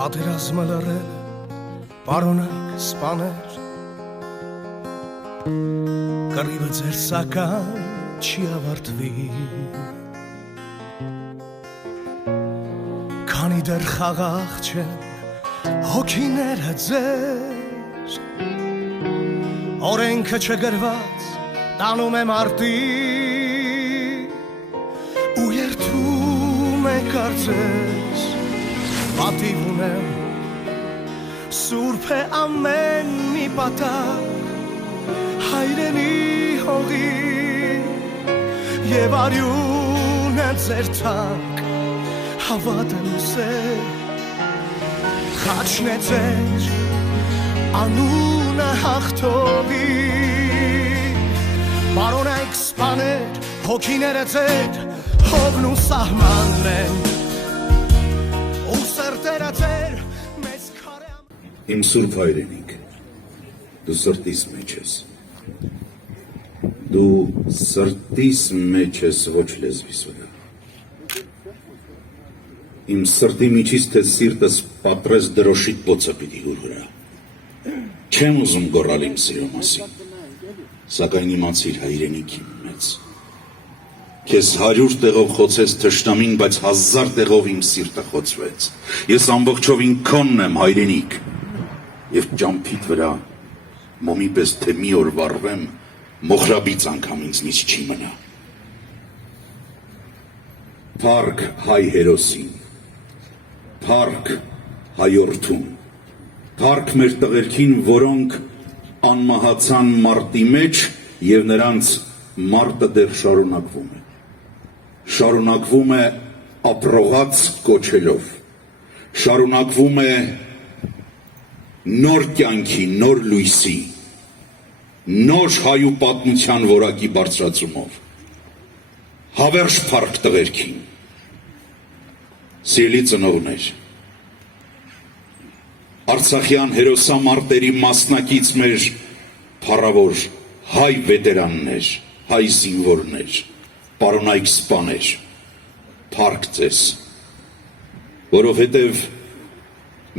պատերազմը լռել պարոնակ սպաներ կռիվը ձեր սակայն չի ավարտվի քանի դեռ խաղաղ չեն հոգիները ձեր օրենքը չգրված տանում է մարտի ու երթում է կարծես պատիվ ունեմ սուրբ է ամեն մի պատակ հայրենի հողի և արյուն է ձեր թանկ հավատ եմ սեր խաչն է ձեր անունը հաղթողի պարոնայք սպաներ հոգիները ձեր հողն ու սահմանն են ու սրտերը ձեր մեծ քարե Իմ սուրբ հայրենիք դու սրտիս մեջ ես դու սրտիս մեջ ես ոչ լեզվիս վրա իմ սրտի միջից թե սիրտս պատրես դրոշիտ պոցը պիտի հուրհրա չեմ ուզում գոռալ իմ սիրո մասին սակայն իմացիր հայրենիքի մեծ Քեզ 100 տեղով խոցեց թշնամին, բայց 1000 տեղով իմ սիրտը խոցվեց։ Ես ամբողջովին քոնն եմ հայրենիք, եւ ճամփիդ վրա մոմի պես թե մի օր վառվեմ, մոխրաբից անգամ ինձնից չի մնա։ Փառք հայ հերոսին, փառք հայորդուն, փառք մեր տղերքին, որոնք անմահացան մարտի մեջ եւ նրանց մարտը դեռ շարունակվում է։ Շարունակվում է ապրողաց կոչելով, շարունակվում է նոր կյանքի, նոր լույսի, նոր հայու պատմության որակի բարձրացումով, հավերժ փառք տղերքին, սիրելի ծնողներ, Արցախյան հերոսամարտերի մասնակից մեր փառավոր հայ վետերաններ, հայ զինվորներ, պարոնայք սպաներ, փառք ձեզ, որովհետև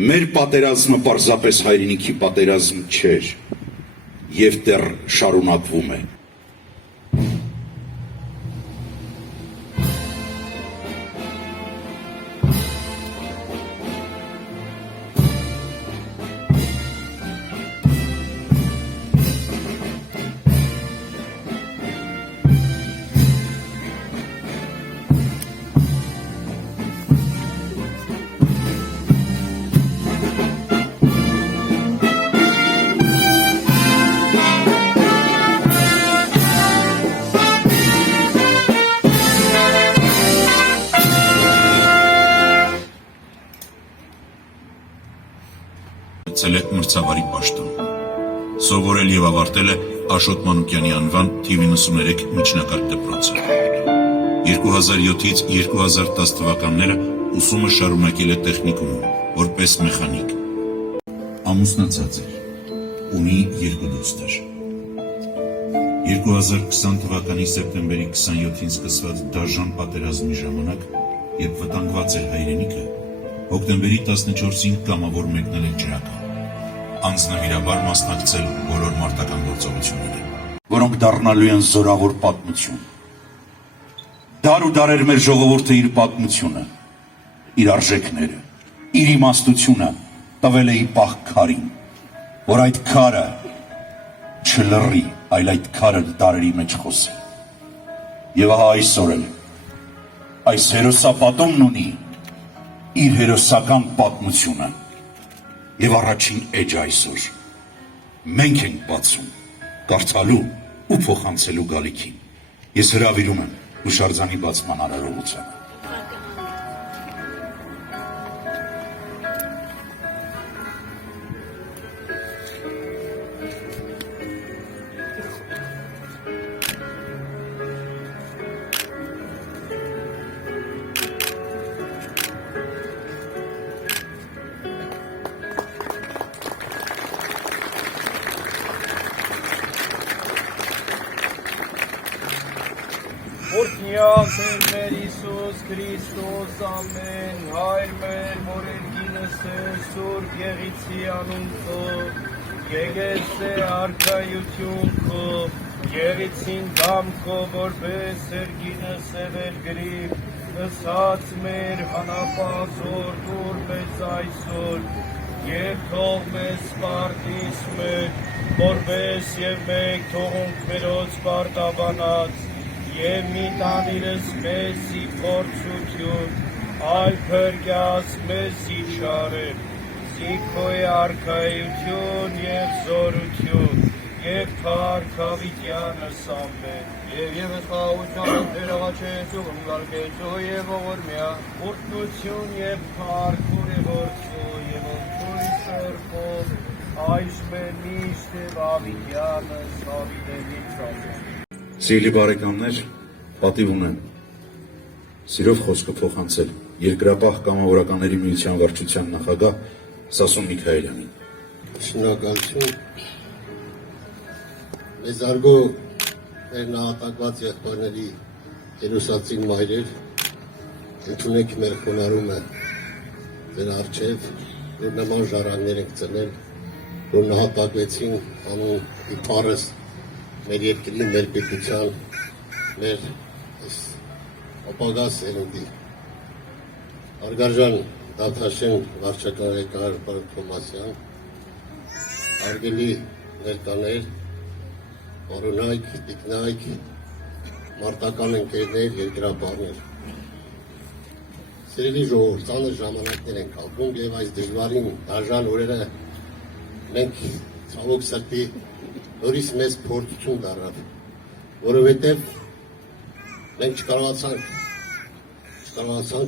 մեր պատերազմը պարզապես հայրենիքի պատերազմ չէր և դեռ շարունակվում է։ Մրցավարի պաշտոն։ Սովորել և ավարտել է Աշոտ Մանուկյանի անվան թիվ 93 միջնակարգ դպրոցը։ 2007-ից 2010 թվականները ուսումը շարունակել է տեխնիկումում, որպես մեխանիկ։ Ամուսնացած էր, ունի 2 դուստր։ 2020 թվականի սեպտեմբերի 27-ին սկսված դաժան պատերազմի ժամանակ, երբ վտանգված էր հայրենիքը, հոկտեմբերի 14-ին կամավոր մեկնել է ջրական։ Անձնվիրաբար մասնակցել բոլոր մարտական գործողություններին, որոնք դառնալու են զորավոր պատմություն։ Դար ու դարեր մեր ժողովուրդը իր պատմությունը, իր արժեքները, իր իմաստությունը տվել է ի պահ քարին, որ այդ քարը չլռի, այլ այդ քարը դարերի մեջ խոսի։ Եվ ահա այսօր էլ այս հերոսապատումն ունի իր հերոսական պատմությունը և առաջին էջը այսօր մենք ենք բացում կարդալու ու փոխանցելու գալիքին։ Ես հրավիրում եմ հուշարձանի բացման արարողությանը։ Օրհնյալ մեր Հիսուս Քրիստոս ամեն հայր մեր մորերգինը Եկեղեցե Սուրբ Եղիցի անունքով, Եկեղեցե արքայություն քո, Եղիցին դամքով, որպես երգինը սևեր գրիվ, նսած մեր հանապազոր դուր մեզ այսօր, և թող մեզ պարտիս մեկ, որպես և մեկ թողունք մերոց պարտաբանած, և մի տանիրս մեզի փորձություն, այլ փրկյաս մեզի չարեր, զիքոյ արքայություն և զորություն, և թարգավիտյանս ամեն, և ևս խաղաղության դերաղաչեցում գալկեցու և ողորմյա, ուրտնություն և փառքուր և որդու և որդույ սրբով, այսմեն միշտ և ավիտյանս ավիտենից ամեն։ Սիրելի բարեկամներ, պատիվ ունեմ սիրով խոսքը փոխանցել Երկրապահ կամավորականների միության վարչության նախագահ Սասուն Միքայելյանին։ Շնորհակալություն։ Մեզ արգո մեր նահատակված եղբայրների հերոսացին մայրեր, ընդունեք մեր խոնարհումը ձեր առջև, որ նման ժառանգներ ենք ծնել, որ նահատակվեցին անուն իբարս մեր երկրի, մեր պետության, մեր ապագա սերնդի։ Հարգարժան Դավթաշեն վարչական ղեկավար պարոն Թոմասյան, հարգելի ներկաներ, պարոնայք, տիկնայք, մարտական ընկերներ, երկրապահներ։ Սիրելի ժողովուրդ, ծանր ժամանակներ ենք ապրում եւ այս դժվարին դաժան օրերը մենք ցավոք սրտի նորից մեծ փորձություն դառավ, որովհետեւ մենք չկարողացանք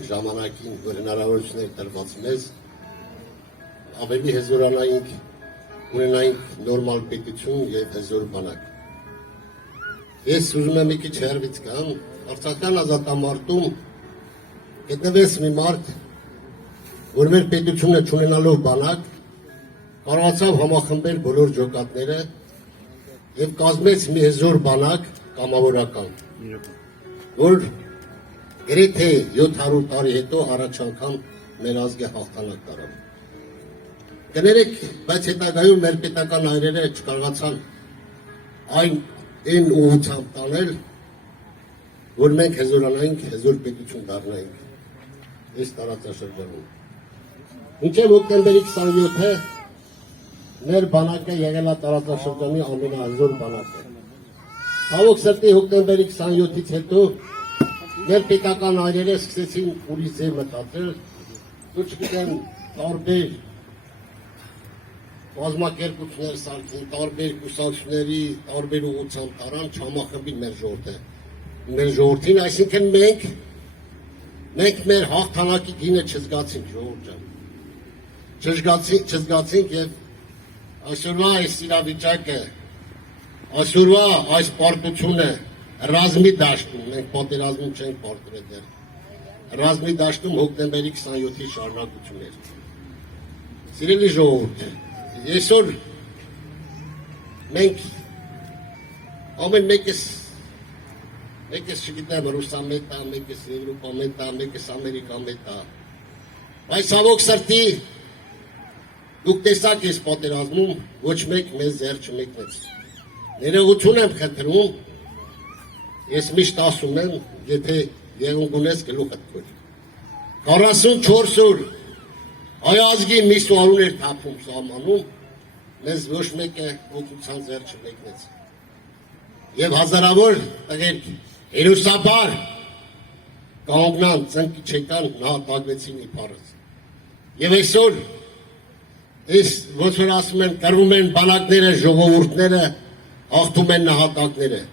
ժամանակին, որ հնարավորություններ տրված մեզ, ավելի հզորանայինք, ունենայինք նորմալ պետություն և հզոր բանակ։ Ես ուզում եմ մի քիչ հեռվից գամ, Արցախյան ազատամարտում գտնվեց մի մարդ, որ մեր պետությունը չունենալով բանակ, կարողացավ համախմբել բոլոր ջոկատները և կազմեց մի հզոր բանակ կամավորական, որ գրեթե 700 տարի հետո առաջ անգամ մեր ազգը հաղթանակ տարավ։ Կներեք, բայց հետագայում մեր պետական հայրերը չկարողացան այն ուղղությամբ տանել, որ մենք հզորանայինք, հզոր պետություն դառնայինք այս տարածաշրջանում։ Մինչև հոկտեմբերի 27-ը մեր բանակը եղել է տարածաշրջանի ամենահզոր բանակը։ Ցավոք սրտի հոկտեմբերի 27-ից հետո մեր պետական հայրերը սկսեցին ուրիշ ձև մտածել, ու չգիտեմ, տարբեր կազմակերպություններ սարքին, տարբեր կուսակցությունների, տարբեր ուղղությամբ տարան, չհամախմբին մեր ժողովուրդը։ Մեր ժողովրդին, այսինքն մենք մեր հաղթանակի գինը չզգացինք, ժողովուրդ ջան։ Չզգացինք եւ այսօրվա այս իրավիճակը, այսօրվա այս պարտությունը ռազմի դաշտում, մենք պատերազմում չենք պարտվել դեռ, ռազմի դաշտում հոկտեմբերի 27-ի շարունակություն էր։ Սիրելի ժողովուրդ, այսօր մենք ամեն մեկս չգիտեմ ռուսամետ է, մեկս եվրոպամետ է, մեկս ամերիկամետ է, բայց ցավոք սրտի դուք տեսաք այս պատերազմում ոչ մեկ մեզ ձեռ չմեկնեց։ Ներողություն եմ խնդրում, ես միշտ ասում եմ, եթե եղունգ ունես գլուխդ քոյ։ 44 օր հայ ազգի միսու անուն էր թափում սահմանում, մեզ ոչ մեկը օգնության ձեռ չմեկնեց։ Եվ հազարավոր տղերք հերոսաբար կանգնան, ծնկի չեկան, նահատակվեցին իբարս։ Եվ այսօր այս ոնց որ ասում են, կռվում են բանակները, ժողովուրդները, հաղթում են նահատակները,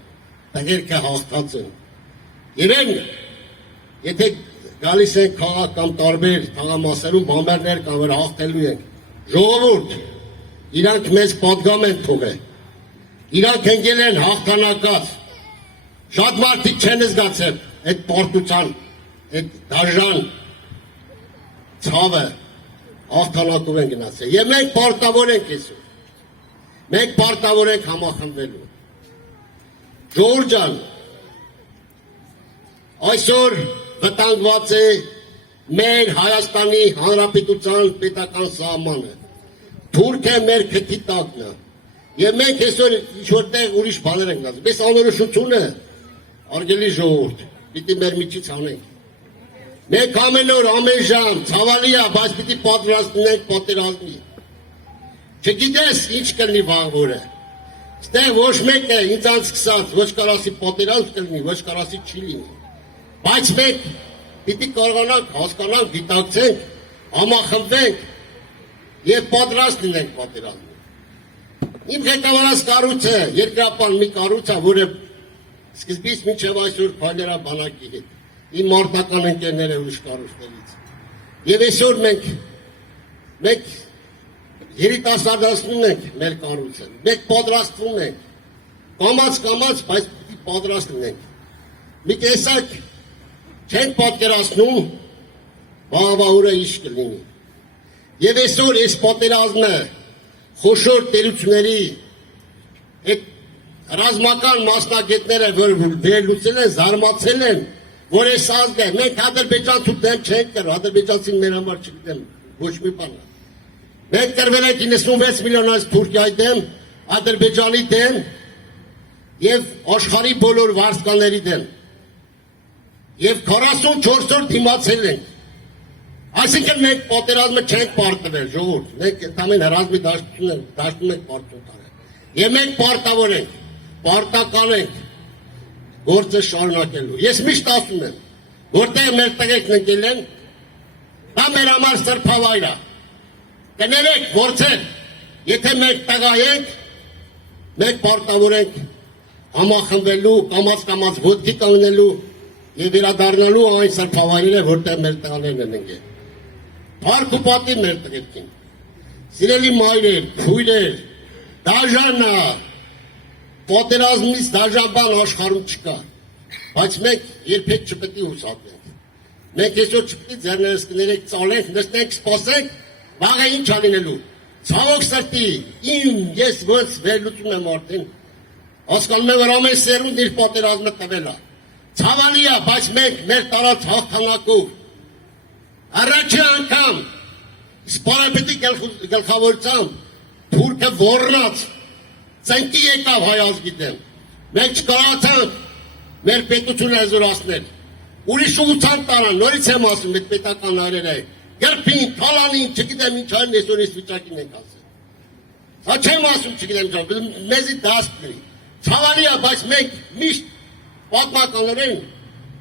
տղերքը հաղթած են։ Եվ են, եթե գալիս են քաղաք կամ տարբեր թաղամասերում բամբերներ կան, որ հաղթելու են, ժողովուրդ, իրանք մեզ պատգամ են թողել, իրանք ընկել են հաղթանակած, շատ մարդիկ չեն զգացել այդ պարտության, այդ դաժան ցավը, հաղթանակով են գնացել, և մենք պարտավոր ենք այսօր, մենք պարտավոր ենք համախմբվելու։ Ժողովուրդ ջան, այսօր վտանգված է մեր Հայաստանի Հանրապետության պետական սահմանը, թուրք է մեր քթի տակն է, եւ մենք այսօր ինչ-որտեղ ուրիշ բաներ ենք ասում, այս անորոշությունը, արգելի ժողովուրդ, պիտի մեր միջից անենք, մենք ամեն օր, ամեն ժամ, ցավալի է, բայց պիտի պատրաստենք պատերազմի, չգիտես ինչ կլինի վաղ օրը, ստեղ ոչ մեկը ինձանց սկսած, ոչ կարասի պատերազմ կլինի, ոչ կարասի չի լինի, բայց մենք պիտի կարողանանք հասկանանք, գիտակցենք, համախմբենք եւ պատրաստ լինենք պատերազմին։ Իմ ղեկավարած կառույցը երկրապահ մի կառույց է, որը սկզբից մինչև այսօր քայլերա բանակի հետ, իմ մարտական ընկերները ուրիշ կառույցներից։ Եվ այսօր մենք երիտասարդացնում ենք մեր կառույցը, մենք պատրաստվում ենք, կամաց, բայց պիտի պատրաստ լինենք։ Մի տեսակ չենք պատկերացնում, վաղվա օրը ինչ կլինի։ Եվ այսօր այս պատերազմը խոշոր տերությունների այդ ռազմական մասնագետները, որ վերլուծել են, զարմացել են, որ այս ազգը, մենք Ադրբեջանցու դեմ չենք կրում, ադրբեջանցին մեր համար չգիտեմ, ոչ մի բան։ Մենք կրվել ենք 96 միլիոնից Թուրքիայի դեմ, Ադրբեջանի դեմ եւ աշխարհի բոլոր վարձկանների դեմ։ Եվ 44 օր դիմացել ենք։ Այսինքն մենք պատերազմը չենք պարտվել, ժողովուրդ, մենք ընդամենը հրազմի դաշտում ենք պարտություն տարել։ Եվ մենք պարտավոր ենք, պարտական ենք գործը շարունակելու։ Ես միշտ ասում եմ, որտեղ մեր տղեկն ընկել են, դա մեր համար սրբավայր է։ Կներեք, ворցեր, եթե մենք տղա ենք, մենք պարտավոր ենք համախմբելու, կամաց ոտքի կանգնելու եւ վերադառնալու այն սրբավայրերը, որտեղ մեր տղաներն են ընկել։ Փառք ու պատիվ մեր տղերքին։ Սիրելի մայրեր, քույրեր, դաժանա, պատերազմից դաժան բան աշխարհում չկա, բայց մենք երբեք չպետք է հուսալենք։ Մենք այսօր չպետք է ձեռներս կներեք ծալենք, նստենք, սպասենք, վաղը ինչ անելու։ Ցավոք սրտի, ես ոնց վերլուծում եմ արդեն, հասկանում եմ, որ ամեն սերունդ իր պատերազմը տվել է։ Ցավալի է, բայց մենք մեր տարած հաղթանակով առաջի անգամ սպարապետի գլխավորությամբ թուրքը ոռնաց, ծնկի եկավ հայ ազգի դեմ։ Մենք չկարողացանք մեր պետությունը հզորացնել։ Ուրիշ ուղղությամբ տարան, նորից եմ ասում, այդ պետական հայրերը գրփին, թալանին, չգիտեմ ինչ այն այսօր այս վիճակին ենք ասել։ Սա չեմ ասում, չգիտեմ ինչ, մեզի դաստ լինի։ Ցավալի է, բայց մենք միշտ պատմականորեն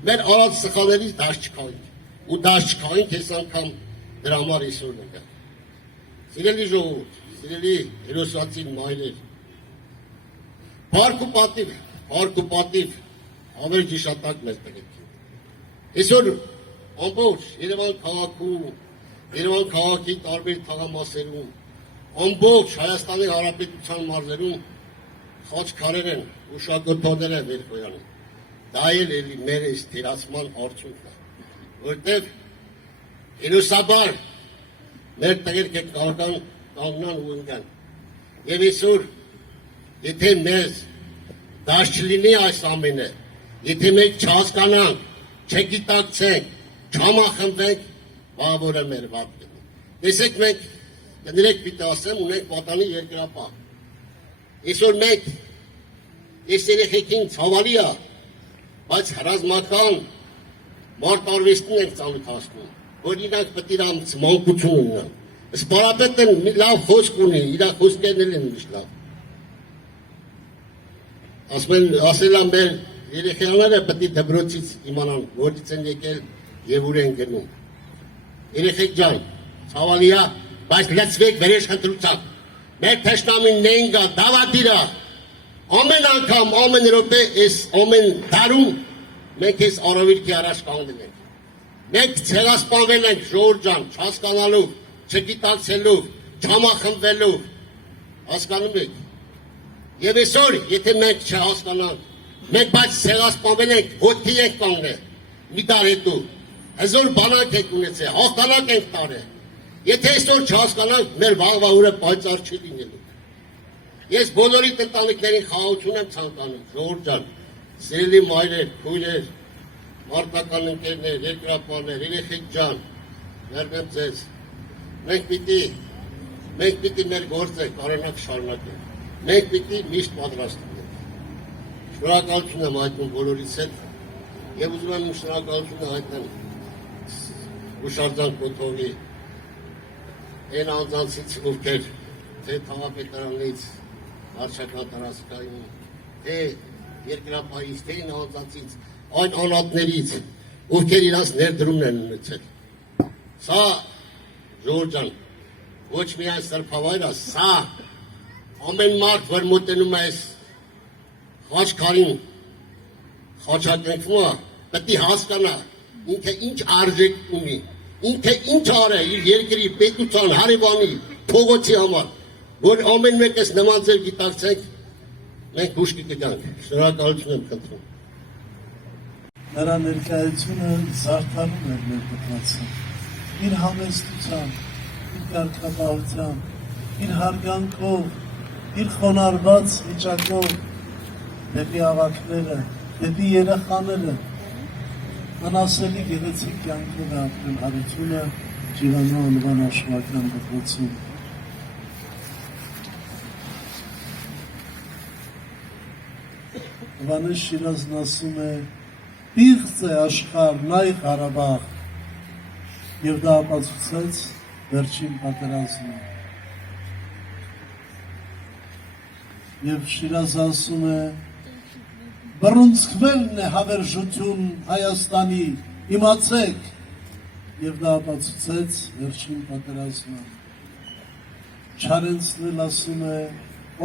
մեր արած սխալներից դաշ չքայինք։ Ու դաշ չքայինք այս անգամ դրա համար այսօր ենք։ Սիրելի ժողովուրդ, սիրելի հերոսացի մայրեր, փառք ու պատիվ, ավելի ճիշտակ մեր տղերքին։ Այսօր ամբողջ Երևան քաղաքի տարբեր թաղամասերում, ամբողջ Հայաստանի Հանրապետության մարզերում խաչքարեր են, ուշագոտոներ են վեր խոյանում։ Դա էլ էլի մեր այս թիրացման արդյունքն է, որտեղ հերոսաբար մեր տղերքը կանգնան ու ընկան։ Եվ այսօր, եթե մեզ դաշ չլինի այս ամենը, եթե մենք չհասկանանք, չգիտակցենք, չհամախմբենք, վաղը մեր վատ կլինի։ Տեսեք մենք, կներեք պիտի ասեմ, ունենք պատանի երկրապահ։ Այսօր մենք այս երեխեքին ցավալի է, բայց ռազմական մարտարվեստին ենք ծանոթացնում, որ իրանք պետք է իրենց մանկություն ունենան։ Սպարապետը մի լավ խոսք ունի, իր խոսքերն են միշտ լավ։ Ասել եմ մեր երեխաները պետք է դպրոցից իմանան, որից են եկել եւ ուր են գնում։ Երեխեք ջան, ցավալի է, բայց լցվեք վերեշ խնդրությամբ։ Մեր թշնամին նենգա, դավադիրա, ամեն անգամ, ամեն րոպե, այս ամեն դարում մենք այս առավիրքի առաջ կանգնել ենք։ Մենք ցեղասպանվել ենք ժողովուրդ ջան, չհասկանալով, չգիտակցելով, չհամախմբվելով, հասկանում եք։ Եվ այսօր, եթե մենք չհասկանանք, մենք բայց ցեղասպանվել ենք, ոտքի ենք կանգնել, մի տար հետո, հզոր բանակ ենք ունեցել, հաղթանակ ենք տարել։ Եթե այսօր չհասկանանք, մեր վաղվա օրը պայծառ չի լինելու։ Ես բոլորի ընտանիքներին խաղաղություն եմ ցանկանում, ժողովուրդ ջան, սիրելի մայրեր, քույրեր, մարտական ընկերներ, երկրապահներ, երեխեք ջան, Ներբեմ ձեզ։ Մենք պիտի մեր գործը կարողանանք շարունակել։ Մենք պիտի միշտ պատրաստ լինենք։ Շնորհակալություն եմ հայտնում բոլորիս հետ եւ ուզում եմ շնորհակալություն հայտնեմ Հուշարձան Կոթողի այն անձանցից, ովքեր թե քաղաքապետարանից, վարչական տարածքային, թե երկրապահից, թե այն անձանցից, այն անհատներից, ովքեր իրաց ներդրումն են ունեցել։ Սա Ժողովուրդ ջան, ոչ միայն սրբավայրը, սա ամեն մարդ, որ մոտենում է այս խաչքարին, խաչակերպումը, պետք է հասկանա ինքը ինչ արժեք ունի, ինքը ինչ արել իր երկրի, պետության, հարևանի, փողոցի համար, որ ամեն մեկս նման ձեր գիտակցենք, մենք հուշկի կգանք։ Շնորհակալություն եմ խնդրում։ Նրա ներկայությունը զարդարում էր մեր դպրոցը, իր համեստությամբ, իր կարգապահությամբ, իր հարգանքով, իր խոնարհված վիճակով դեպի ավագները, դեպի երեխաները, անասելի գեղեցիկ կյանքով է ապրել Հարությունը Ջիվանո անվան աշխատանքան դպրոցում։ Վանես Շիրազն ասում է. «Պիղծ է աշխարհ, նայ Ղարաբաղ», եւ դա ապացուցեց վերջին պատերազմը։ Եվ Շիրազը ասում է. «Բռունցքվելն է հավերժություն Հայաստանի, իմացեք», եւ դա ապացուցեց վերջին պատերազմը։ Չարենցն էլ ասում է.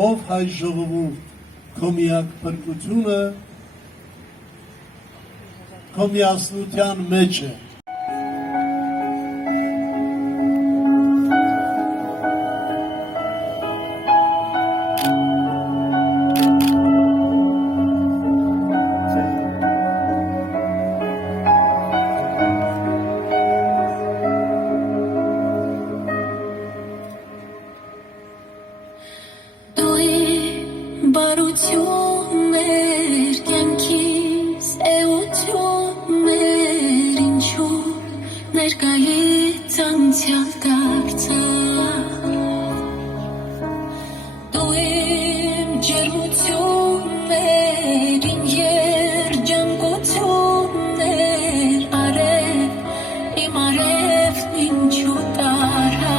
«Ով հայ ժողովուրդ, քո միակ փրկությունը քո միասնության մեջ է»։ Բարություններ կյանքիս էություններ ինչու ներկայից անցյալ դարձա դու իմ ջերմություններ իմ երջանկություններ իմ արևն ինչու տարա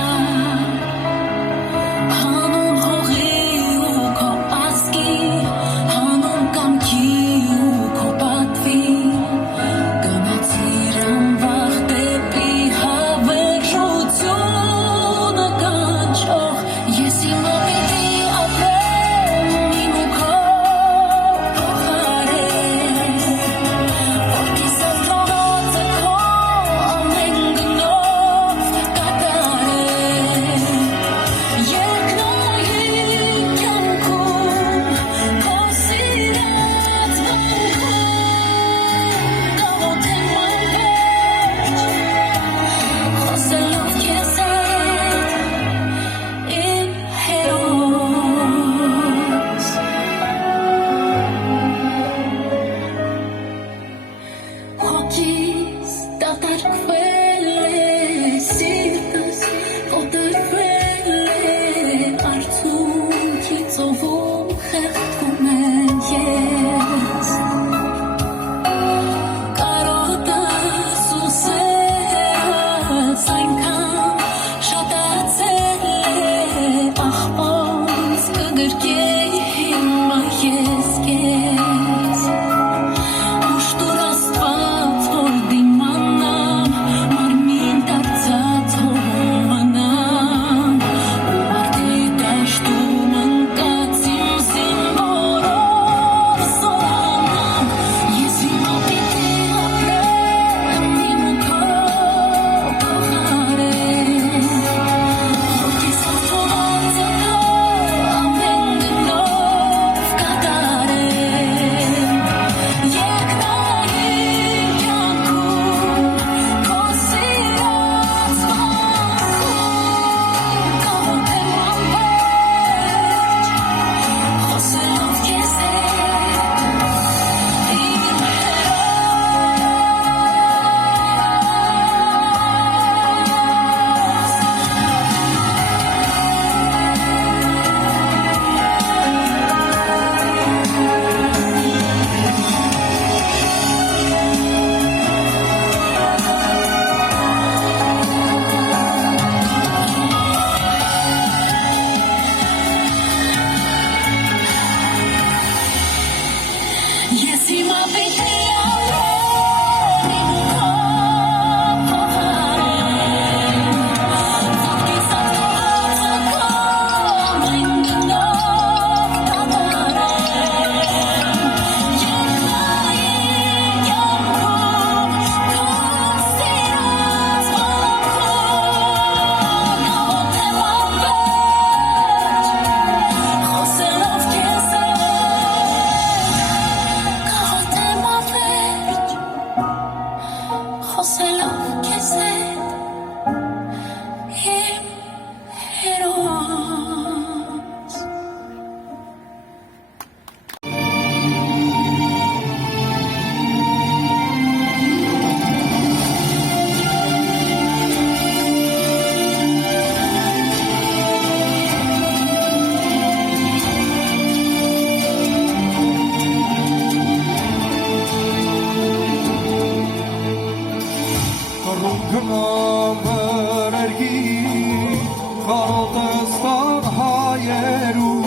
Գնացիր անվախ դեպի հավերժություն խարոտստան հայերում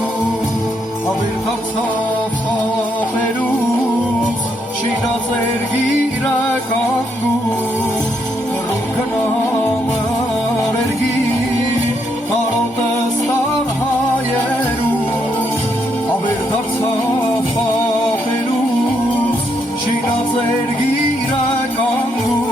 ավեր կացավ ապերուց շինացեր գիրականգում կրում կնամար երգի խարոտստան հայերում ավեր կացավ ապերուց շինացեր գիրականգում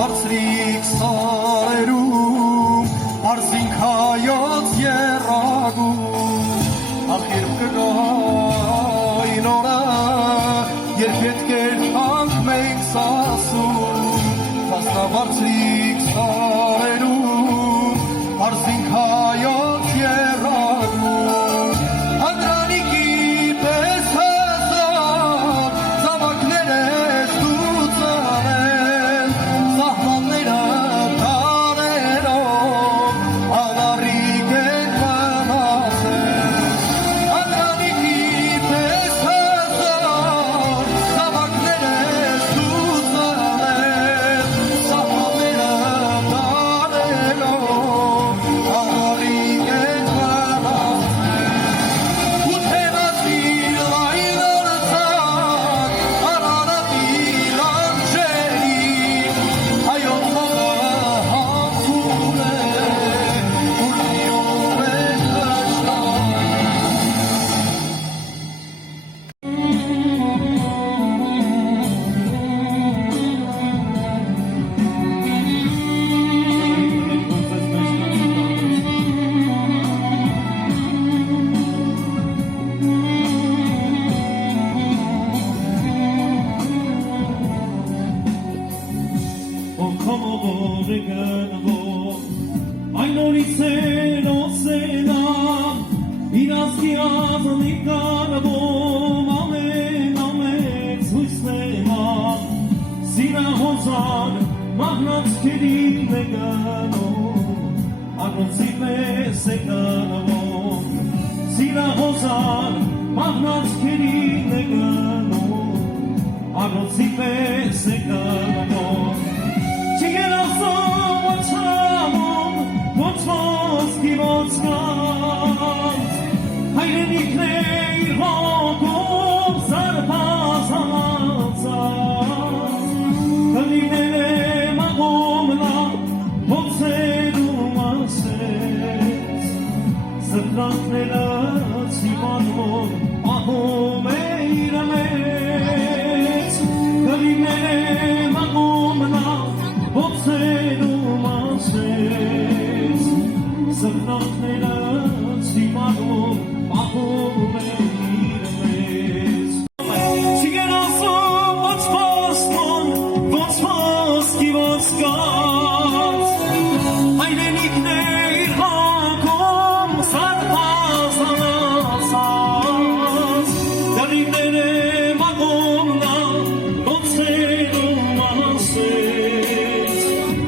Բարձրիկ սարերում արզինք հայոց երագում ախ երբ կգային օրը երբ հետ կերտանք մենք սասում սասնաբարձրիկ սարերում արզինք հայոց երագում հանդրանիկի պես հզավ զավակներ ես դու ծանեն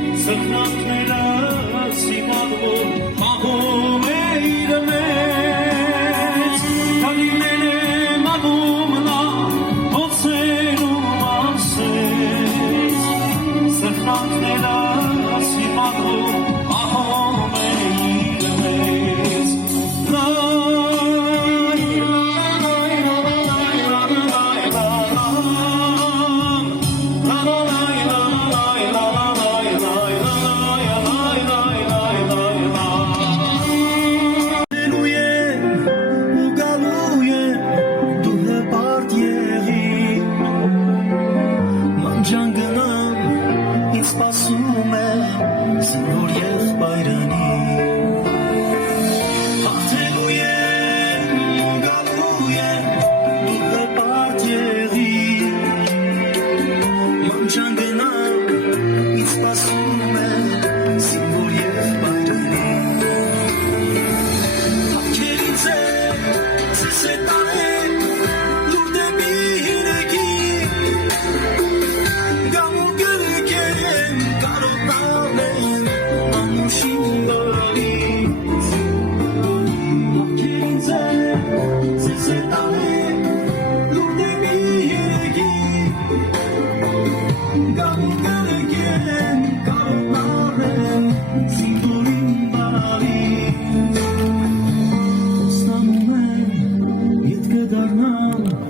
Սխնանքները սիմանում ահում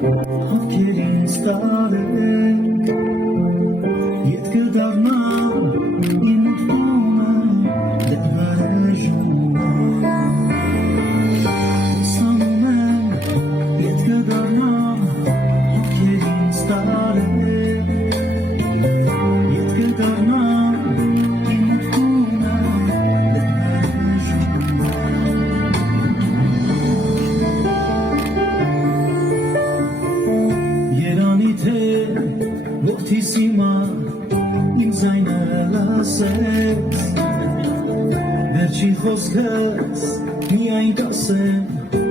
հոգերին ստարել Ետ կդառնամ իմ ուտումը դեպ վարեժումը Սանում եմ ետ կդառնամ հոգերին ստարել Ետ կդառնամ իմ ուտումը դեպ վարեժումը Երանի թե ողթիս հիմա իմ զայնը լասեց Վերջի խոսքս միայն կասեմ